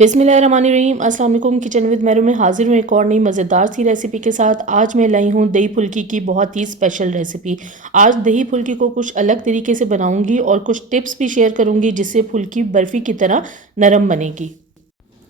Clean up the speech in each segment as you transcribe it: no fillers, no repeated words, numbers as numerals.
बिस्मिल्लाहिर्रहमानिर्रहीम। अस्सलाम वालेकुम। किचन विद मेरू में हाजिर हूँ एक और नई मज़ेदार सी रेसिपी के साथ। आज मैं लाई हूँ दही फुल्की की बहुत ही स्पेशल रेसिपी। आज दही फुल्की को कुछ अलग तरीके से बनाऊंगी और कुछ टिप्स भी शेयर करूंगी जिससे फुल्की बर्फ़ी की तरह नरम बनेगी।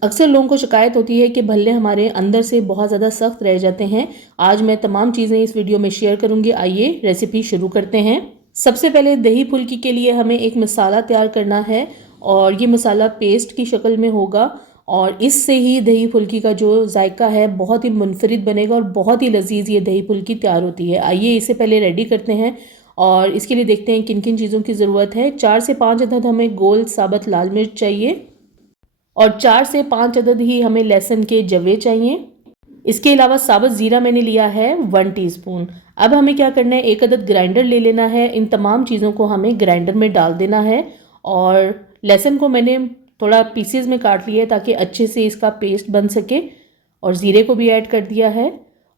अक्सर लोगों को शिकायत होती है कि भल्ले हमारे अंदर से बहुत ज़्यादा सख्त रह जाते हैं। आज मैं तमाम चीज़ें इस वीडियो में शेयर करूंगी। आइए रेसिपी शुरू करते हैं। सबसे पहले दही फुल्की के लिए हमें एक मसाला तैयार करना है और ये मसाला पेस्ट की शक्ल में होगा और इससे ही दही फुल्की का जो जायका है बहुत ही मुनफरिद बनेगा और बहुत ही लजीज ये दही फुल्की तैयार होती है। आइए इसे पहले रेडी करते हैं और इसके लिए देखते हैं किन किन चीज़ों की ज़रूरत है। 4 से 5 अदद हमें गोल साबुत लाल मिर्च चाहिए और 4 से 5 अदद ही हमें लहसुन के जवे चाहिए। इसके अलावा साबुत ज़ीरा मैंने लिया है 1 टीस्पून। अब हमें क्या करना है, एक अदद ग्राइंडर ले लेना है। इन तमाम चीज़ों को हमें ग्राइंडर में डाल देना है और लहसुन को मैंने थोड़ा पीसेस में काट लिया है ताकि अच्छे से इसका पेस्ट बन सके और ज़ीरे को भी ऐड कर दिया है।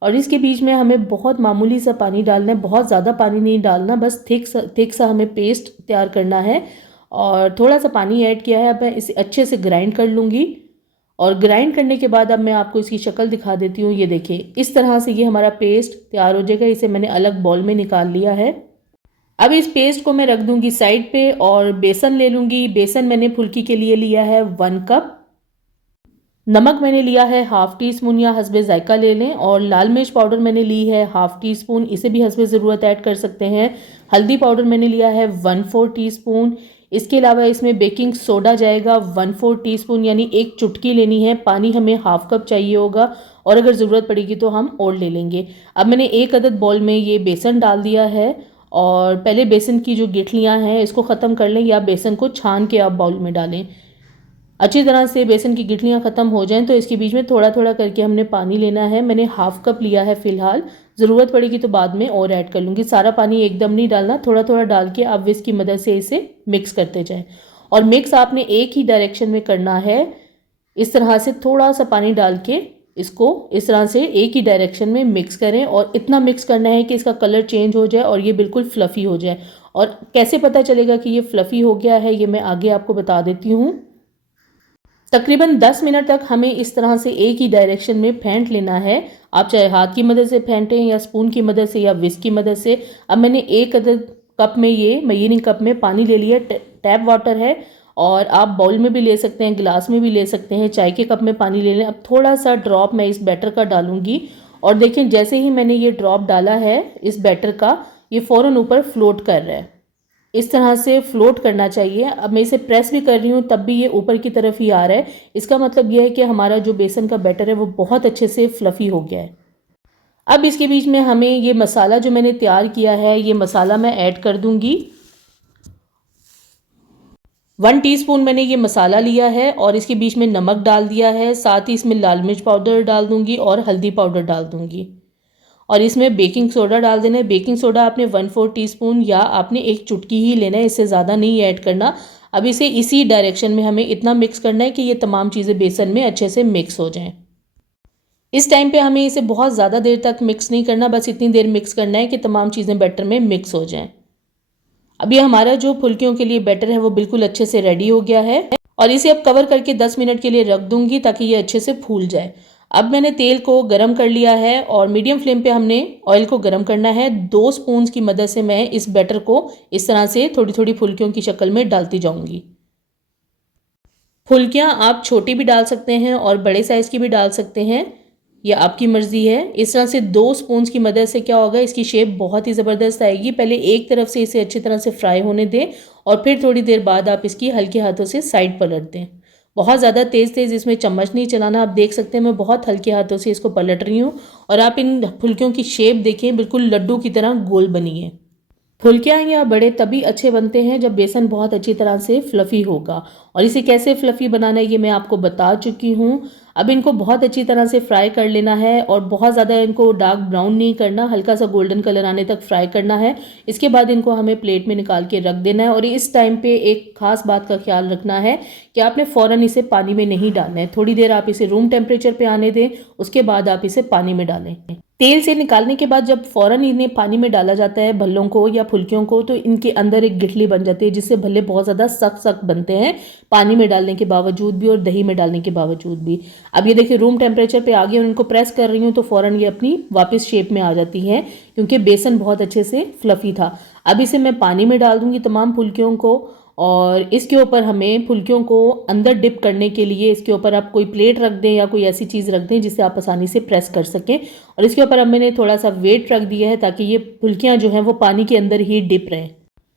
और इसके बीच में हमें बहुत मामूली सा पानी डालना है, बहुत ज़्यादा पानी नहीं डालना, बस थिक सा हमें पेस्ट तैयार करना है और थोड़ा सा पानी ऐड किया है। अब मैं इसे अच्छे से ग्राइंड कर लूँगी और ग्राइंड करने के बाद अब मैं आपको इसकी शक्ल दिखा देती हूँ। ये देखिए, इस तरह से ये हमारा पेस्ट तैयार हो जाएगा। इसे मैंने अलग बाउल में निकाल लिया है। अब इस पेस्ट को मैं रख दूंगी साइड पे और बेसन ले लूँगी। बेसन मैंने फुल्की के लिए लिया है 1 कप। नमक मैंने लिया है हाफ़ टी स्पून या हस्बे जायका ले लें और लाल मिर्च पाउडर मैंने ली है हाफ़ टी स्पून, इसे भी हस्बे ज़रूरत ऐड कर सकते हैं। हल्दी पाउडर मैंने लिया है 1/4 टीस्पून। इसके अलावा इसमें बेकिंग सोडा जाएगा 1/4 टीस्पून, यानी एक चुटकी लेनी है। पानी हमें हाफ़ कप चाहिए होगा और अगर ज़रूरत पड़ेगी तो हम और ले लेंगे। अब मैंने एक अदद बाउल में ये बेसन डाल दिया है और पहले बेसन की जो गिठलियाँ हैं इसको ख़त्म कर लें या बेसन को छान के आप बाउल में डालें। अच्छी तरह से बेसन की गिठलियाँ ख़त्म हो जाएं तो इसके बीच में थोड़ा थोड़ा करके हमने पानी लेना है। मैंने हाफ़ कप लिया है फ़िलहाल, ज़रूरत पड़ेगी तो बाद में और ऐड कर लूँगी। सारा पानी एकदम नहीं डालना, थोड़ा थोड़ा डाल के आप विस्क की मदद से इसे मिक्स करते जाएं और मिक्स आपने एक ही डायरेक्शन में करना है। इस तरह से थोड़ा सा पानी डाल के इसको इस तरह से एक ही डायरेक्शन में मिक्स करें और इतना मिक्स करना है कि इसका कलर चेंज हो जाए और ये बिल्कुल फ्लफ़ी हो जाए। और कैसे पता चलेगा कि ये फ्लफ़ी हो गया है, ये मैं आगे आपको बता देती हूँ। तकरीबन 10 मिनट तक हमें इस तरह से एक ही डायरेक्शन में फेंट लेना है। आप चाहे हाथ की मदद से फेंटें या स्पून की मदद से या विस्क की मदद से। अब मैंने एक अदद कप में ये मयीनिंग कप में पानी ले लिया, टैप वाटर है और आप बाउल में भी ले सकते हैं, गिलास में भी ले सकते हैं, चाय के कप में पानी ले लें। अब थोड़ा सा ड्रॉप मैं इस बैटर का डालूंगी और देखें जैसे ही मैंने ये ड्रॉप डाला है इस बैटर का, ये फ़ौरन ऊपर फ्लोट कर रहा है। इस तरह से फ्लोट करना चाहिए। अब मैं इसे प्रेस भी कर रही हूँ तब भी ये ऊपर की तरफ ही आ रहा है। इसका मतलब यह है कि हमारा जो बेसन का बैटर है वो बहुत अच्छे से फ्लफ़ी हो गया है। अब इसके बीच में हमें ये मसाला जो मैंने तैयार किया है ये मसाला मैं ऐड कर दूंगी। 1 टीस्पून मैंने ये मसाला लिया है और इसके बीच में नमक डाल दिया है, साथ ही इसमें लाल मिर्च पाउडर डाल दूंगी और हल्दी पाउडर डाल दूंगी और इसमें बेकिंग सोडा डाल देना है। बेकिंग सोडा आपने 1/4 टीस्पून या आपने एक चुटकी ही लेना है, इससे ज़्यादा नहीं ऐड करना। अब इसे इसी डायरेक्शन में हमें इतना मिक्स करना है कि ये तमाम चीज़ें बेसन में अच्छे से मिक्स हो जाएं। इस टाइम पे हमें इसे बहुत ज़्यादा देर तक मिक्स नहीं करना, बस इतनी देर मिक्स करना है कि तमाम चीज़ें बैटर में मिक्स हो जाएं। अब ये हमारा जो फुल्कियों के लिए बैटर है वो बिल्कुल अच्छे से रेडी हो गया है और इसे अब कवर करके 10 मिनट के लिए रख दूंगी ताकि ये अच्छे से फूल जाए। अब मैंने तेल को गरम कर लिया है और मीडियम फ्लेम पे हमने ऑयल को गरम करना है। 2 स्पून की मदद से मैं इस बैटर को इस तरह से थोड़ी थोड़ी फुल्कियों की शक्ल में डालती जाऊंगी। फुल्कियाँ आप छोटी भी डाल सकते हैं और बड़े साइज़ की भी डाल सकते हैं, यह आपकी मर्ज़ी है। इस तरह से 2 स्पून की मदद से क्या होगा, इसकी शेप बहुत ही ज़बरदस्त आएगी। पहले एक तरफ से इसे अच्छी तरह से फ्राई होने दें और फिर थोड़ी देर बाद आप इसकी हल्के हाथों से साइड पलट दें। बहुत ज़्यादा तेज़ इसमें चम्मच नहीं चलाना। आप देख सकते हैं मैं बहुत हल्के हाथों से इसको पलट रही हूँ और आप इन फुल्कियों की शेप देखें, बिल्कुल लड्डू की तरह गोल बनी है। फुल्कियाँ या बड़े तभी अच्छे बनते हैं जब बेसन बहुत अच्छी तरह से फ्लफ़ी होगा और इसे कैसे फ्लफ़ी बनाना है ये मैं आपको बता चुकी हूँ। अब इनको बहुत अच्छी तरह से फ्राई कर लेना है और बहुत ज़्यादा इनको डार्क ब्राउन नहीं करना, हल्का सा गोल्डन कलर आने तक फ्राई करना है। इसके बाद इनको हमें प्लेट में निकाल के रख देना है और इस टाइम पे एक ख़ास बात का ख्याल रखना है कि आपने फ़ौरन इसे पानी में नहीं डालना है। थोड़ी देर आप इसे रूम टेम्परेचर पे आने दें, उसके बाद आप इसे पानी में डालें। तेल से निकालने के बाद जब फ़ौरन इन्हें पानी में डाला जाता है भल्लों को या फुल्कियों को, तो इनके अंदर एक गिठली बन जाती है जिससे भल्ले बहुत ज़्यादा सख्त सख्त बनते हैं पानी में डालने के बावजूद भी और दही में डालने के बावजूद भी। अब ये देखिए रूम टेम्परेचर पे आ गई और इनको प्रेस कर रही हूँ तो फ़ौरन ये अपनी वापस शेप में आ जाती हैं क्योंकि बेसन बहुत अच्छे से फ्लफ़ी था। अब इसे मैं पानी में डाल दूँगी तमाम फुल्कियों को, और इसके ऊपर हमें फुल्कियों को अंदर डिप करने के लिए इसके ऊपर आप कोई प्लेट रख दें या कोई ऐसी चीज़ रख दें जिससे आप आसानी से प्रेस कर सकें। और इसके ऊपर अब मैंने थोड़ा सा वेट रख दिया है ताकि ये फुल्कियाँ जो हैं वो पानी के अंदर ही डिप रहें।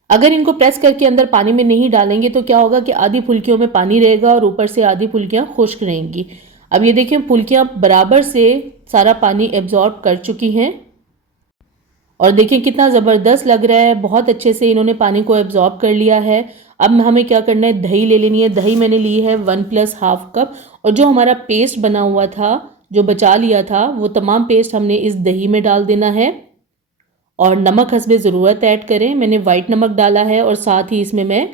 अगर इनको प्रेस करके अंदर पानी में नहीं डालेंगे तो क्या होगा कि आधी फुल्कियों में पानी रहेगा और ऊपर से आधी फुल्कियाँ खुश्क रहेंगी। अब ये देखिए फुल्कियाँ बराबर से सारा पानी एब्जॉर्ब कर चुकी हैं और देखिए कितना ज़बरदस्त लग रहा है, बहुत अच्छे से इन्होंने पानी को एब्जॉर्ब कर लिया है। अब हमें क्या करना है, दही ले लेनी है। दही मैंने ली है 1+1/2 कप, और जो हमारा पेस्ट बना हुआ था जो बचा लिया था वो तमाम पेस्ट हमने इस दही में डाल देना है। और नमक हस्बे ज़रूरत ऐड करें, मैंने वाइट नमक डाला है और साथ ही इसमें मैं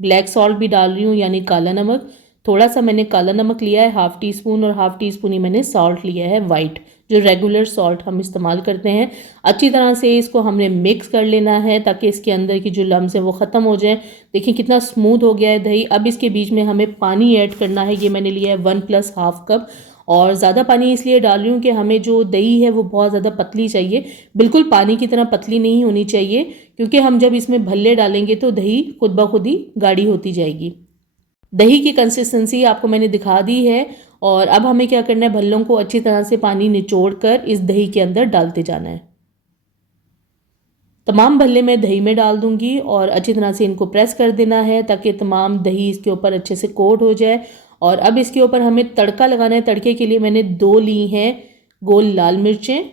ब्लैक सॉल्ट भी डाल रही हूँ यानी काला नमक। थोड़ा सा मैंने काला नमक लिया है 1/2 टीस्पून, और 1/2 टीस्पून ही मैंने सॉल्ट लिया है वाइट, जो रेगुलर सॉल्ट हम इस्तेमाल करते हैं। अच्छी तरह से इसको हमने मिक्स कर लेना है ताकि इसके अंदर की जो लम्स है वो ख़त्म हो जाए। देखिए कितना स्मूथ हो गया है दही। अब इसके बीच में हमें पानी ऐड करना है, ये मैंने लिया है 1+1/2 कप, और ज़्यादा पानी इसलिए डाल रही हूँ कि हमें जो दही है वो बहुत ज़्यादा पतली चाहिए, बिल्कुल पानी की तरह पतली नहीं होनी चाहिए, क्योंकि हम जब इसमें भल्ले डालेंगे तो दही खुद ब खुद ही गाढ़ी होती जाएगी। दही की कंसिस्टेंसी आपको मैंने दिखा दी है, और अब हमें क्या करना है, भल्लों को अच्छी तरह से पानी निचोड़ कर इस दही के अंदर डालते जाना है। तमाम भल्ले मैं दही में डाल दूंगी और अच्छी तरह से इनको प्रेस कर देना है ताकि तमाम दही इसके ऊपर अच्छे से कोट हो जाए। और अब इसके ऊपर हमें तड़का लगाना है। तड़के के लिए मैंने 2 ली हैं गोल लाल मिर्चें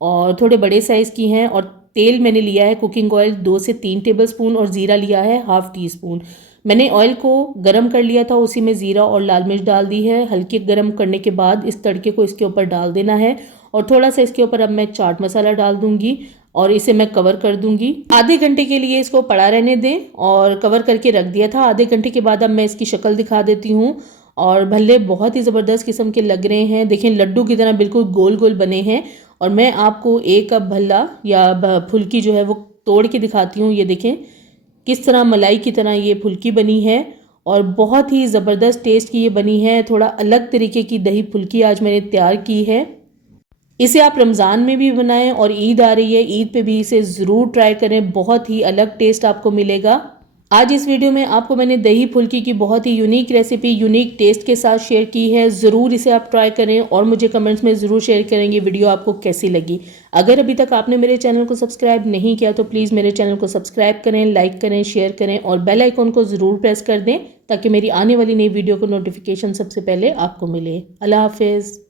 और थोड़े बड़े साइज़ की हैं, और तेल मैंने लिया है कुकिंग ऑयल 2 से 3 टेबलस्पून, और ज़ीरा लिया है 1/2 टीस्पून। मैंने ऑयल को गरम कर लिया था, उसी में ज़ीरा और लाल मिर्च डाल दी है। हल्के गरम करने के बाद इस तड़के को इसके ऊपर डाल देना है, और थोड़ा सा इसके ऊपर अब मैं चाट मसाला डाल दूंगी और इसे मैं कवर कर दूंगी। आधे घंटे के लिए इसको पड़ा रहने दें, और कवर करके रख दिया था। आधे घंटे के बाद अब मैं इसकी शक्ल दिखा देती हूँ, और भल्ले बहुत ही ज़बरदस्त किस्म के लग रहे हैं। देखें लड्डू की तरह बिल्कुल गोल गोल बने हैं। और मैं आपको एक कप भल्ला या फुल्की जो है वो तोड़ के दिखाती हूँ। ये देखें किस तरह मलाई की तरह ये फुल्की बनी है, और बहुत ही ज़बरदस्त टेस्ट की ये बनी है। थोड़ा अलग तरीके की दही फुल्की आज मैंने तैयार की है। इसे आप रमज़ान में भी बनाएं, और ईद आ रही है, ईद पे भी इसे ज़रूर ट्राई करें, बहुत ही अलग टेस्ट आपको मिलेगा। आज इस वीडियो में आपको मैंने दही फुल्की की बहुत ही यूनिक रेसिपी यूनिक टेस्ट के साथ शेयर की है। ज़रूर इसे आप ट्राई करें और मुझे कमेंट्स में ज़रूर शेयर करेंगे वीडियो आपको कैसी लगी। अगर अभी तक आपने मेरे चैनल को सब्सक्राइब नहीं किया तो प्लीज़ मेरे चैनल को सब्सक्राइब करें, लाइक करें, शेयर करें और बेल आइकॉन को ज़रूर प्रेस कर दें ताकि मेरी आने वाली नई वीडियो को नोटिफिकेशन सबसे पहले आपको मिले। अल्लाह हाफिज़।